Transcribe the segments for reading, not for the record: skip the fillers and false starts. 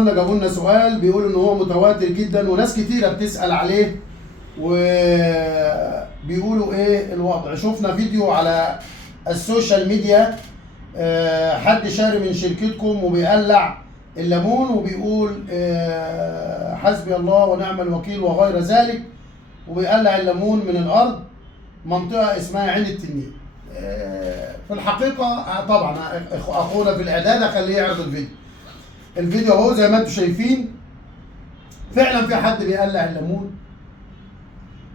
جابوا لنا سؤال بيقول ان هو متواتر جدا وناس كتيره بتسال عليه، وبيقولوا ايه الوضع. شفنا فيديو على السوشيال ميديا، حد شاري من شركتكم وبيقلع الليمون وبيقول حسبي الله ونعم الوكيل وغير ذلك، وبيقلع الليمون من الارض منطقه اسمها عين التنين. في الحقيقه طبعا اخونا في الاعداد اخليه يعرض الفيديو اهو زي ما انتم شايفين. فعلا في حد بيقلع الليمون،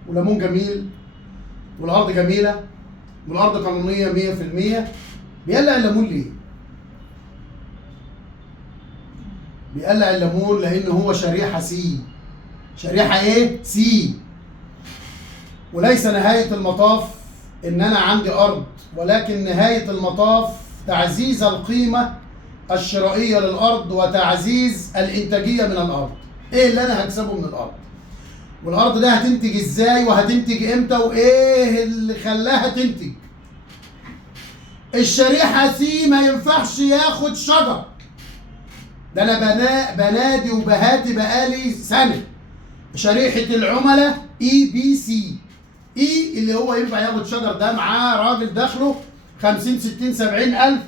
وليمون جميل والارض جميله والارض قانونيه 100%. بيقلع الليمون ليه؟ بيقلع الليمون لان هو شريحه سي. شريحه ايه؟ سي. وليس نهايه المطاف ان انا عندي ارض، ولكن نهايه المطاف تعزيز القيمه الشرائيه للارض وتعزيز الانتاجيه من الارض. ايه اللي انا هكسبه من الارض؟ والارض ده هتنتج ازاي وهتنتج امتى وايه اللي خلاها تنتج؟ الشريحه سي ما ينفعش ياخد شجر. ده انا بنادي وبهاتي بقالي سنه. شريحه العملاء اي بي سي. اي اللي هو ينفع ياخد شجر، ده معاه راجل دخله 50 60 70 الف.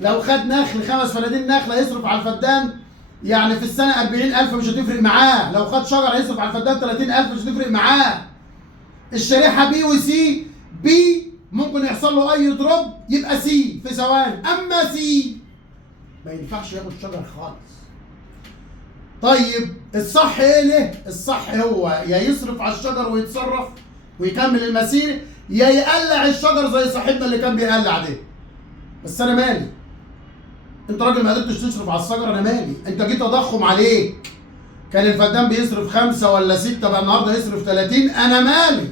لو خد نخل 5 فدادين نخله يصرف على الفدان يعني في السنه 40,000 مش هتفرق معاه. لو خد شجر هيصرف على الفدان 30,000 مش هتفرق معاه. الشريحه بي وسي، بي ممكن يحصل له اي دروب يبقى سي في ثواني، اما سي ما ينفعش ياخد شجر خالص. طيب الصح ايه له؟ الصح هو يا يصرف على الشجر ويتصرف ويكمل المسيره، يا يقلع الشجر زي صاحبنا اللي كان بيقلع ده. بس انا مالي؟ انت راجل ما قدرتش تصرف على الشجر، انا مالي؟ انت جيت اضخم عليك. كان الفدان بيصرف 5 ولا 6 بقى النهارده يصرف 30، انا مالي؟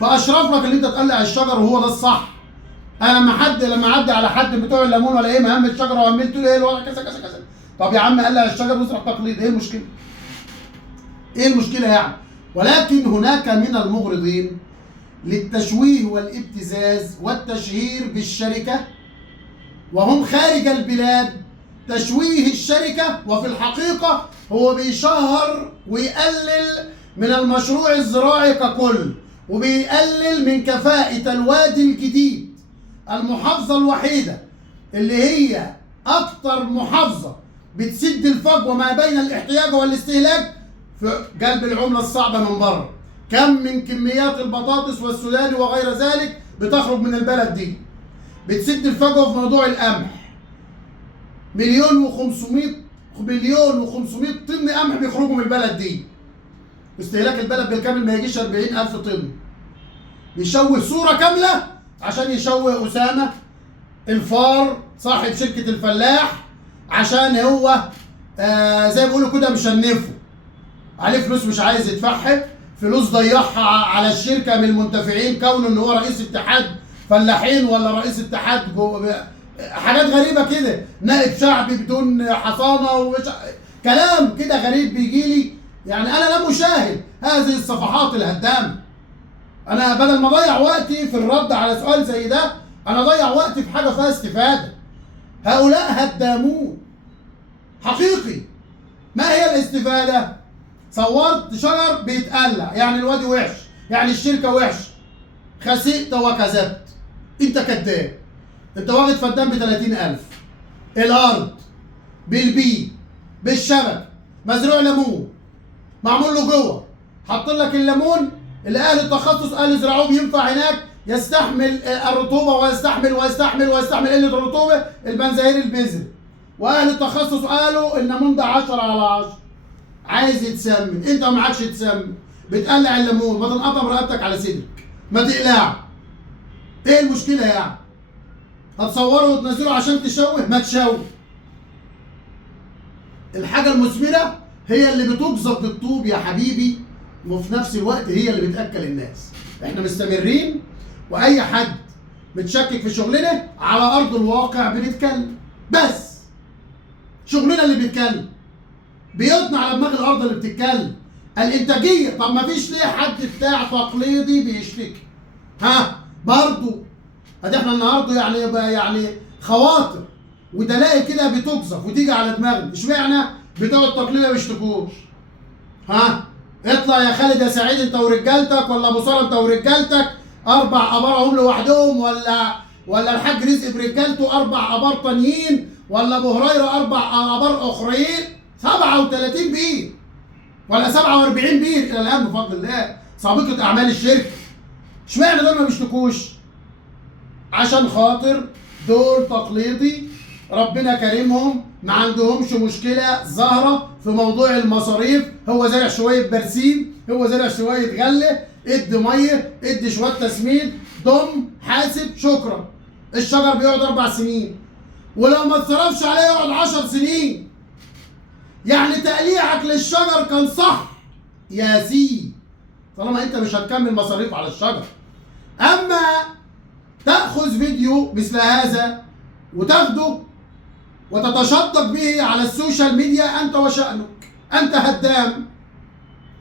فاشرف لك ان انت تقلع الشجر وهو ده الصح. انا لما اعدي على حد بتوع الليمون ولا ايه مهم الشجره وعملت له ايه الوضع كذا كذا كذا. طب يا عم قلع الشجر واصرف تقليد، ايه المشكله؟ ايه المشكله يعني؟ ولكن هناك من المغرضين للتشويه والابتزاز والتشهير بالشركه وهم خارج البلاد، تشويه الشركة، وفي الحقيقة هو بيشهر ويقلل من المشروع الزراعي ككل، وبيقلل من كفاءة الوادي الجديد، المحافظة الوحيدة اللي هي أكتر محافظة بتسد الفجوة ما بين الاحتياج والاستهلاك في قلب العملة الصعبة من بره. كم من كميات البطاطس والسوداني وغير ذلك بتخرج من البلد دي، بتسد الفجوه في موضوع القمح. 1,500,000 طن قمح بيخرجوا من البلد دي. استهلاك البلد بالكامل ما يجيش 40,000 طن. بيشوه صوره كامله عشان يشوه اسامه الفار صاحب شركه الفلاح، عشان هو زي ما بيقولوا كده مشنفه عليه فلوس مش عايز يدفعها، فلوس ضيعها على الشركه من المنتفعين كونه ان هو رئيس اتحاد فلاحين ولا رئيس اتحاد حاجات غريبه كده، نائب شعبي بدون حصانه كلام كده غريب بيجي لي. يعني انا لا مشاهد هذه الصفحات الهدامه. انا بدل ما اضيع وقتي في الرد على سؤال زي ده، انا اضيع وقتي في حاجه فيها استفاده. هؤلاء هدامون حقيقي. ما هي الاستفاده؟ صورت شجر بيتقلع يعني الوادي وحش، يعني الشركه وحش. خسئت وكذبت. انت كذاب. انت واخد فدان ب 30,000، الارض بالبي بالشبك مزروع ليمون معمول له جوه، حاطين لك الليمون اللي اهل التخصص قالوا ازرعوه بينفع هناك، يستحمل الرطوبه ويستحمل قله الرطوبه البنزهير البذري، واهل التخصص قالوا الليمون ده 10/10. عايز يتسمن، انت ما معكش تسمن، بتقلع الليمون، ما تنقطم رقبتك على صدرك، ما تقلع. ايه المشكله يعني؟ هتصوره وتنزله عشان تشوه؟ ما تشوه. الحاجه المثمره هي اللي بتجذب بالطوب يا حبيبي، وفي نفس الوقت هي اللي بتاكل الناس. احنا مستمرين، واي حد متشكك في شغلنا على ارض الواقع بنتكلم، بس شغلنا اللي بيتكلم، بيوتنا على دماغ الارض اللي بتتكلم. الانتاجيه، طب ما فيش ليه حد بتاع تقليدي بيشتكي؟ برضه ادي احنا النهارده يعني خواطر ودلائل كده بتقذف وتيجي على دماغنا. اشمعنى بتوع التقليد ما بيشتكوش؟ ها؟ اطلع يا خالد يا سعيد انت ورجالتك، ولا ابو ساره انت ورجالتك 4 ابار هم لوحدهم، ولا الحاج رزق برجالته 4 ابار تانيين، ولا ابو هريره 4 ابار اخرين، 37 بير ولا 47 بير الى الان بفضل الله، سابقه اعمال الشركه. اشمعنى دول ما بيشتكوش؟ عشان خاطر دول تقليدي ربنا كريمهم، ما عندهمش مشكله ظاهره في موضوع المصاريف. هو زارع شويه برسيم، هو زارع شويه غله، ادي ميه، ادي شويه تسميد، ضم، حاسب، شكرا. الشجر بيقعد 4 سنين، ولو ما اتصرفش عليه يقعد 10 سنين. يعني تقليعك للشجر كان صح يا سي، طالما انت مش هتكمل مصاريف على الشجر. اما تاخذ فيديو مثل هذا وتاخده وتتشطب به على السوشيال ميديا، انت وشأنك، انت هدام،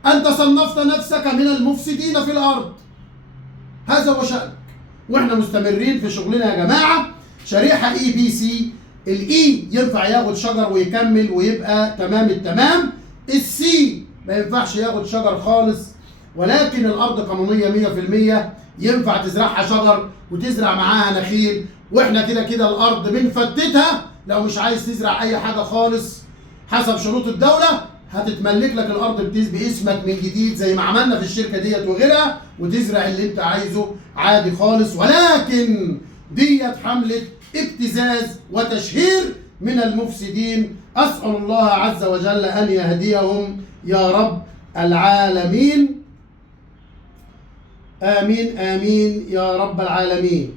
انت صنفت نفسك من المفسدين في الارض، هذا وشأنك. واحنا مستمرين في شغلنا يا جماعه. شريحه اي بي سي، الاي ينفع ياخد شجر ويكمل ويبقى تمام التمام، السي ما ينفعش ياخد شجر خالص، ولكن الارض قانونيه 100%، ينفع تزرعها شجر وتزرع معاها نخيل. واحنا كده كده الارض بنفتتها، لو مش عايز تزرع اي حاجه خالص حسب شروط الدوله هتتملك لك الارض باسمك من جديد زي ما عملنا في الشركه ديت وغيرها، وتزرع اللي انت عايزه عادي خالص. ولكن ديت حمله ابتزاز وتشهير من المفسدين. اسال الله عز وجل ان يهديهم يا رب العالمين. آمين آمين يا رب العالمين.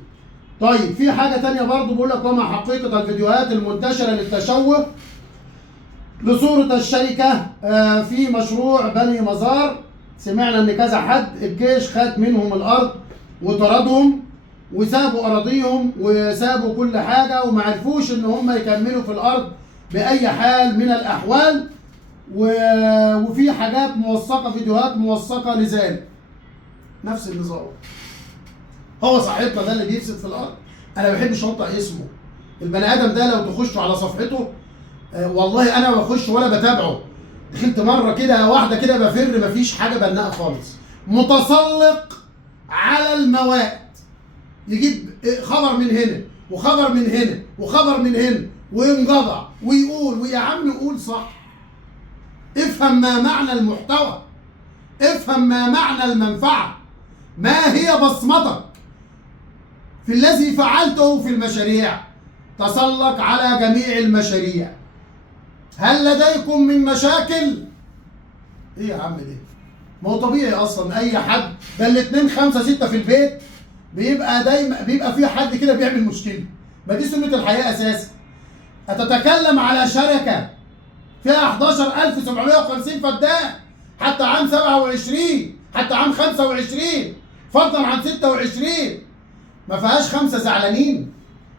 طيب في حاجة تانية برضو بقول لك، وما حقيقة الفيديوهات المنتشرة للتشوه لصورة الشركة في مشروع بني مزار؟ سمعنا ان كذا حد الجيش خد منهم الارض وطردهم وسابوا اراضيهم وسابوا كل حاجة، وما عرفوش ان هم يكملوا في الارض باي حال من الاحوال، وفي حاجات موثقة، فيديوهات موثقة لذلك. نفس النظام، هو صاحبنا ده اللي بيفسد في الارض. انا ما بحبش انطق اسمه، البني ادم ده لو تخشوا على صفحته والله انا بخش ولا بتابعه. دخلت مره كده واحده كده بفر، مفيش حاجه بناءه خالص، متسلق على المواد، يجيب خبر من هنا وخبر من هنا وخبر من هنا وينقطع ويقول. ويا عم قول صح، افهم ما معنى المحتوى، افهم ما معنى المنفعه، ما هي بصمتك في الذي فعلته في المشاريع. تسلق على جميع المشاريع. هل لديكم من مشاكل؟ ايه يا عم ده؟ ما هو طبيعي اصلا اي حد، ده الاتنين 5 6 في البيت بيبقى دايما بيبقى في حد كده بيعمل مشكله. ما دي سنه الحياه اساسا. هتتكلم على شركه فيها 11750 فدان حتى عام 27، حتى عام 25، فضلا عن 26. ما فيهاش 5 زعلانين،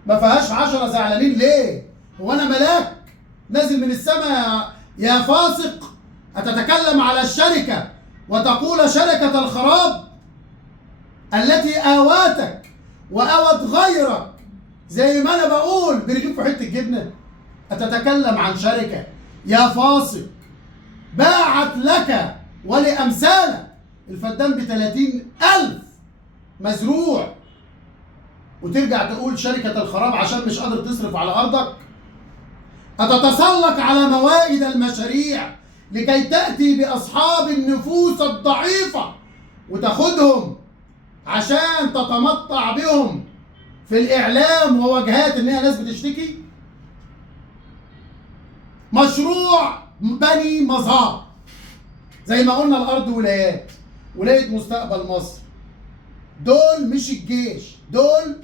ما فيهاش 10 زعلانين. ليه؟ هو انا ملاك نازل من السماء يا فاسق؟ أتتكلم على الشركة وتقول شركة الخراب التي آواتك وآوت غيرك زي ما أنا بقول برغيف وحتة جبنة؟ أتتكلم عن شركة يا فاسق باعت لك ولأمثالك الفدان ب30,000 مزروع، وترجع تقول شركة الخراب عشان مش قادر تصرف على أرضك؟ أتتسلق على موائد المشاريع لكي تأتي بأصحاب النفوس الضعيفة وتاخدهم عشان تتمتع بهم في الإعلام ووجهات إن هي ناس بتشتكي؟ مشروع بني مزار زي ما قلنا الأرض ولايات، ولاية مستقبل مصر. دول مش الجيش، دول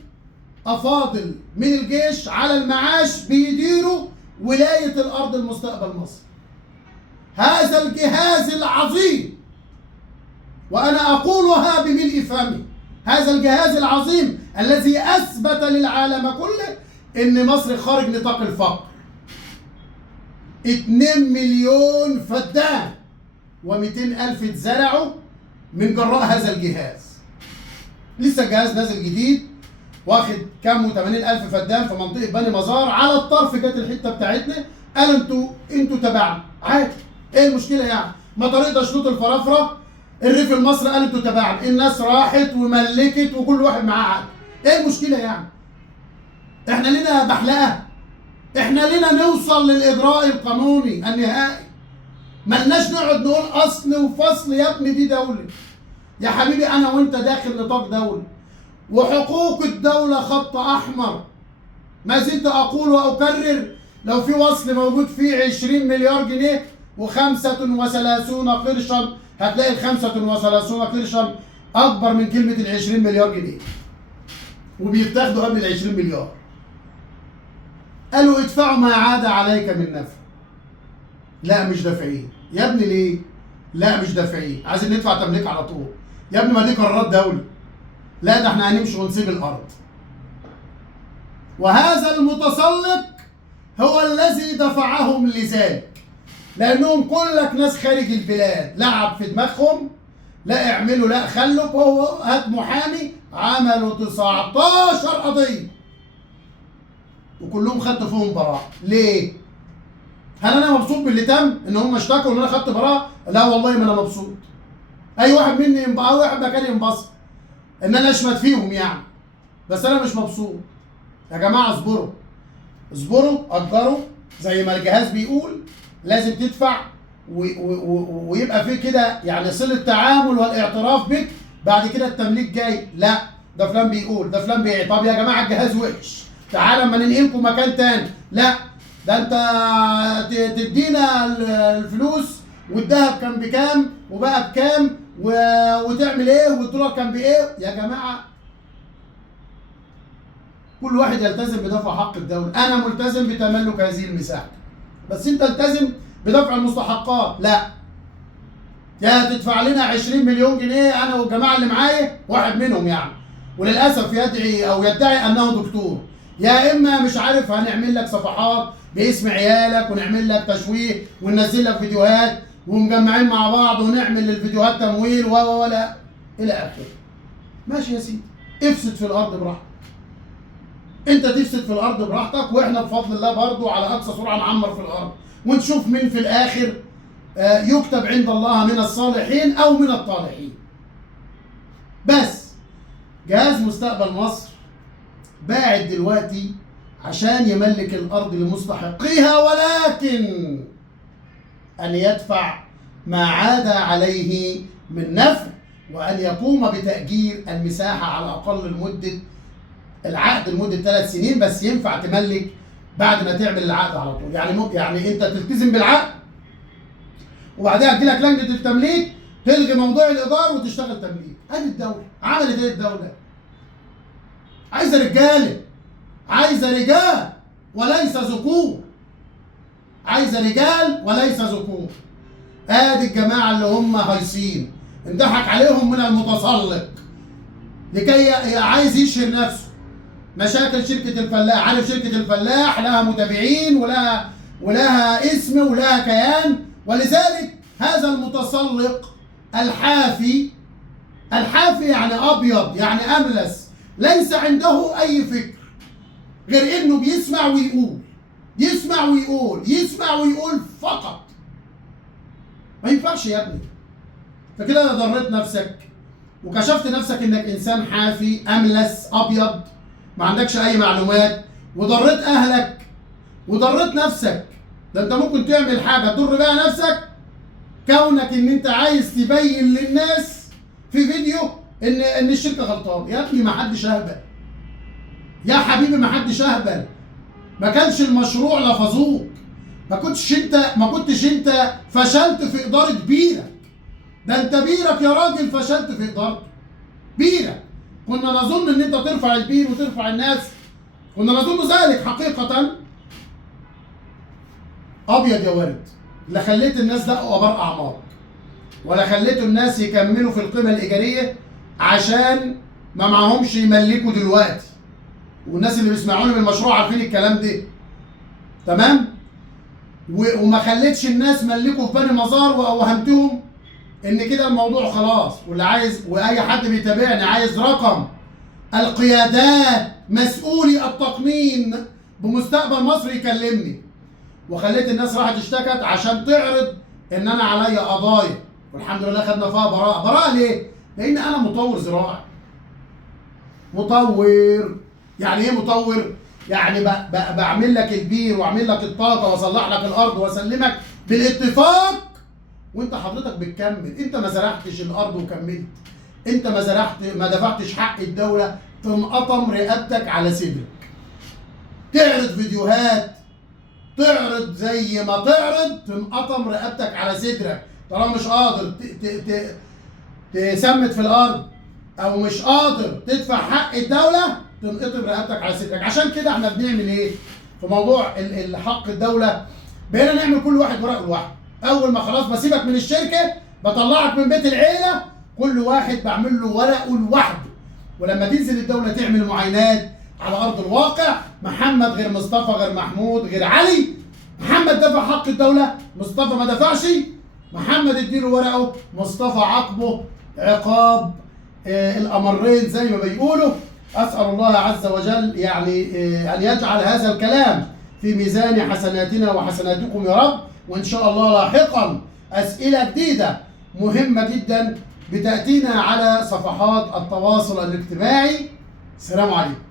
أفاضل من الجيش على المعاش بيديروا ولاية الأرض المستقبل مصر. هذا الجهاز العظيم، وأنا أقولها بملء فمي، هذا الجهاز العظيم الذي أثبت للعالم كله إن مصر خارج نطاق الفقر. 2 مليون فدان و200,000 اتزرعوا من جراء هذا الجهاز. لسه الجهاز نازل جديد واخد كام و80,000 فدان في منطقه بني مزار، على الطرف جت الحته بتاعتنا، قال انتوا تبعنا عادي. ايه المشكله يعني؟ ما طريق تشطيط الفرافره الريف المصري قال انتوا تبعنا، الناس راحت وملكت وكل واحد معاه عقد. ايه المشكله يعني؟ احنا لنا بحلقه؟ احنا لنا نوصل للاجراء القانوني النهائي، ملناش نقعد نقول اصل وفصل. يا ابني دي دوله يا حبيبي، انا وانت داخل نطاق دوله، وحقوق الدوله خط احمر. ما زلت اقول واكرر، لو في وصل موجود فيه 20 مليار جنيه و35 قرشا، هتلاقي ال 35 قرشا اكبر من كلمه ال 20 مليار جنيه، وبيتاخدوا قبل ال 20 مليار. قالوا ادفعوا ما عاد عليك من نفع. لا مش دافعين يا ابني. ليه؟ لا مش دافعين، عايزين ندفع تمليك على طول. يا ابني ما دي قرارات دولة. لا ده احنا هنمشي ونسيب الارض. وهذا المتسلق هو الذي دفعهم لذلك، لانهم كلك ناس خارج البلاد، لعب في دماغهم، لا اعملوا لا خلوا، هو هات محامي، عملوا 19 قضيه وكلهم خدت فيهم براءه. ليه؟ هل انا مبسوط باللي تم ان هم اشتكوا ان انا خدت براءه؟ لا والله ما انا مبسوط. اي واحد مني اي واحد مكاني ينبسط ان انا اشمت فيهم يعني، بس انا مش مبسوط. يا جماعه اصبروا، اصبروا، اجروا زي ما الجهاز بيقول، لازم تدفع ويبقى في كده يعني صله تعامل والاعتراف بك. بعد كده التمليك جاي، لا ده فلان بيقول، ده فلان بيقول، طب يا جماعه الجهاز وحش، تعالى اما ننقلكم مكان تاني. لا ده انت تدينا الفلوس والذهب كان بكام وبقى بكام وتعمل ايه والدولار كان بايه. يا جماعه كل واحد يلتزم بدفع حق الدوله. انا ملتزم بتملك هذه المساحه، بس انت التزم بدفع المستحقات. لا يا تدفع لنا 20 مليون جنيه انا والجماعه اللي معايا، واحد منهم يعني وللاسف يدعي او يدعي انه دكتور، يا اما مش عارف هنعمل لك صفحات باسم عيالك ونعمل لك تشويه وننزل لك فيديوهات ومجمعين مع بعض ونعمل للفيديوهات تمويل ولا الى اخره. ماشي يا سيدي، افسد في الارض براحتك، انت تفسد في الارض براحتك، واحنا بفضل الله برضو على اقصى سرعه نعمر في الارض ونشوف مين في الاخر يكتب عند الله من الصالحين او من الطالحين. بس جهاز مستقبل مصر باعت دلوقتي عشان يملك الارض لمستحقيها، ولكن ان يدفع ما عاد عليه من نفع، وان يقوم بتأجير المساحة على اقل المدة العقد لمدة 3 سنين، بس ينفع تملك بعد ما تعمل العقد على طول. يعني انت تلتزم بالعقد وبعدها تجيلك لجنة التمليك تلغي موضوع الايجار وتشتغل تمليك. ادي الدولة عملت ايه؟ الدولة عايزة رجالة، عايزة رجال وليس ذكور، عايزة رجال وليس ذكور. ادي الجماعة اللي هم هايصين انضحك عليهم من المتسلق لكي عايز يشهر نفسه. مشاكل شركة الفلاح، عارف شركة الفلاح لها متابعين ولها اسم ولها كيان، ولذلك هذا المتسلق الحافي يعني ابيض يعني املس، ليس عنده اي فكر غير انه بيسمع ويقول، يسمع ويقول، يسمع ويقول فقط. ما ينفعش يا ابني. فكده ضريت نفسك وكشفت نفسك انك انسان حافي املس ابيض ما عندكش اي معلومات، وضريت اهلك وضريت نفسك. ده انت ممكن تعمل حاجه تضر بيها نفسك، كونك ان انت عايز تبين للناس في فيديو ان الشركه غلطان. يا ابني ما حدش اهبل يا حبيبي، ما حدش اهبل. ما كانش المشروع لفظوك، ما كنتش انت فشلت في اداره بيرك. ده انت بيرك يا راجل فشلت في ادارته. بيرك كنا نظن ان انت ترفع البير وترفع الناس، كنا نظن ذلك حقيقه. ابيض يا ورد، لا خليت الناس دقوا ابار اعمار ولا خليتوا الناس يكملوا في القيمه الايجاريه عشان ما معهمش يملكوا دلوقتي. والناس اللي بيسمعوني من المشروع عارفين الكلام ده تمام. وما خليتش الناس ملكوا في بني مزار واوهمتهم ان كده الموضوع خلاص. واللي عايز واي حد بيتابعني عايز رقم القيادات، مسؤولي التقنين بمستقبل مصر يكلمني. وخليت الناس راحت اشتكت عشان تعرض ان انا عليا قضايا، والحمد لله خدنا فيها براءة. براءة ليه؟ لان انا مطور زراعي. مطور يعني ايه مطور؟ يعني بعمل لك البير واعمل لك الطاقه واصلح لك الارض واسلمك بالاتفاق، وانت حضرتك بتكمل. انت ما زرعتش الارض وكملت، انت ما دفعتش حق الدوله، تنقطم رقبتك على صدرك. تعرض فيديوهات، تعرض زي ما تعرض، تنقطم رقبتك على صدرك. طالما مش قادر تسمت في الارض او مش قادر تدفع حق الدوله، تنقطم رقبتك على صدرك. عشان كده احنا بنعمل ايه في موضوع حق الدوله؟ بقينا نعمل كل واحد ورقه لوحده. اول ما خلاص بسيبك من الشركه، بطلعك من بيت العيله، كل واحد بعمل له ورقه لوحده. ولما تنزل الدوله تعمل معاينات على ارض الواقع، محمد غير مصطفى غير محمود غير علي. محمد دفع حق الدوله، مصطفى ما دفعش، محمد اديله ورقه، مصطفى عاقبه عقاب الأمرين زي ما بيقولوا. أسأل الله عز وجل يعني أن يجعل هذا الكلام في ميزان حسناتنا وحسناتكم يا رب. وإن شاء الله لاحقا أسئلة جديدة مهمة جدا بتأتينا على صفحات التواصل الاجتماعي. السلام عليكم.